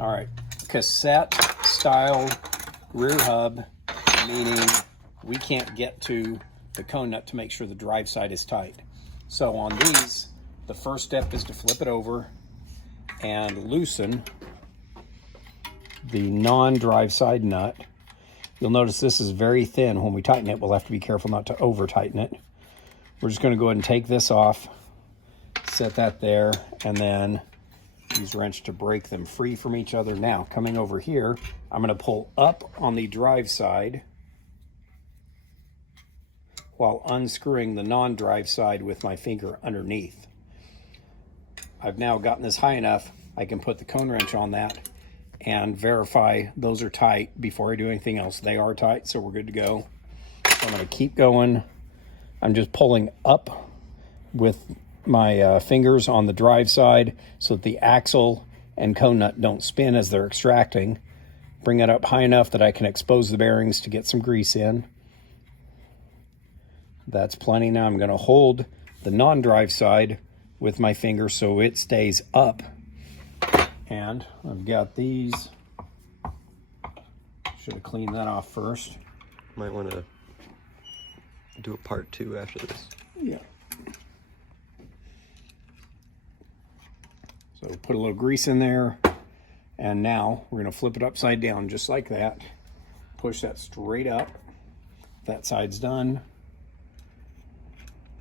All right, cassette style rear hub, meaning we can't get to the cone nut to make sure the drive side is tight. So on these, the first step is to flip it over and loosen the non-drive side nut. You'll notice this is very thin. When we tighten it, we'll have to be careful not to over tighten it. We're just going to go ahead and take this off, set that there, and then use wrench to break them free from each other. Now, coming over here, I'm going to pull up on the drive side while unscrewing the non-drive side with my finger underneath. I've now gotten this high enough, I can put the cone wrench on that and verify those are tight before I do anything else. They are tight, so we're good to go. So I'm going to keep going. I'm just pulling up with my fingers on the drive side so that the axle and cone nut don't spin as they're extracting. Bring it up high enough that I can expose the bearings to get some grease in. That's plenty. Now I'm going to hold the non-drive side with my finger so it stays up. And I've got these. Should have cleaned that off first. Might want to do a part 2 after this. Yeah. So put a little grease in there, and now we're going to flip it upside down just like that. Push that straight up. That side's done.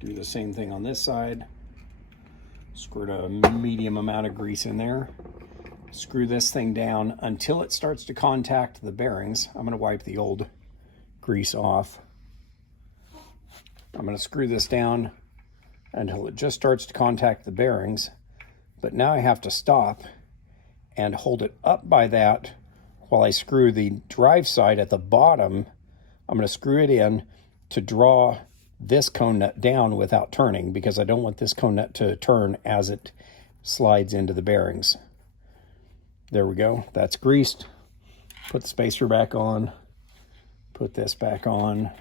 Do the same thing on this side. Squirt a medium amount of grease in there. Screw this thing down until it starts to contact the bearings. I'm going to wipe the old grease off. I'm going to screw this down until it just starts to contact the bearings. But now I have to stop and hold it up by that while I screw the drive side at the bottom. I'm going to screw it in to draw this cone nut down without turning, because I don't want this cone nut to turn as it slides into the bearings. There we go. That's greased. Put the spacer back on. Put this back on.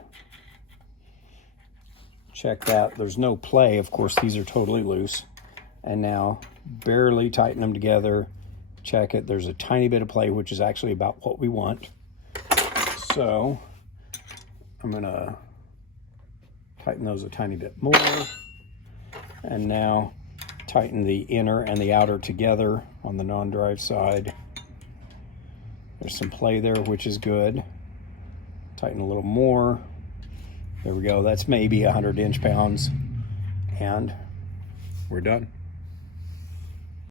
Check that. There's no play. Of course, these are totally loose. And now barely tighten them together. Check it. There's a tiny bit of play, which is actually about what we want. So I'm going to tighten those a tiny bit more. And now tighten the inner and the outer together on the non-drive side. There's some play there, which is good. Tighten a little more. There we go. That's maybe 100 inch-pounds. And we're done.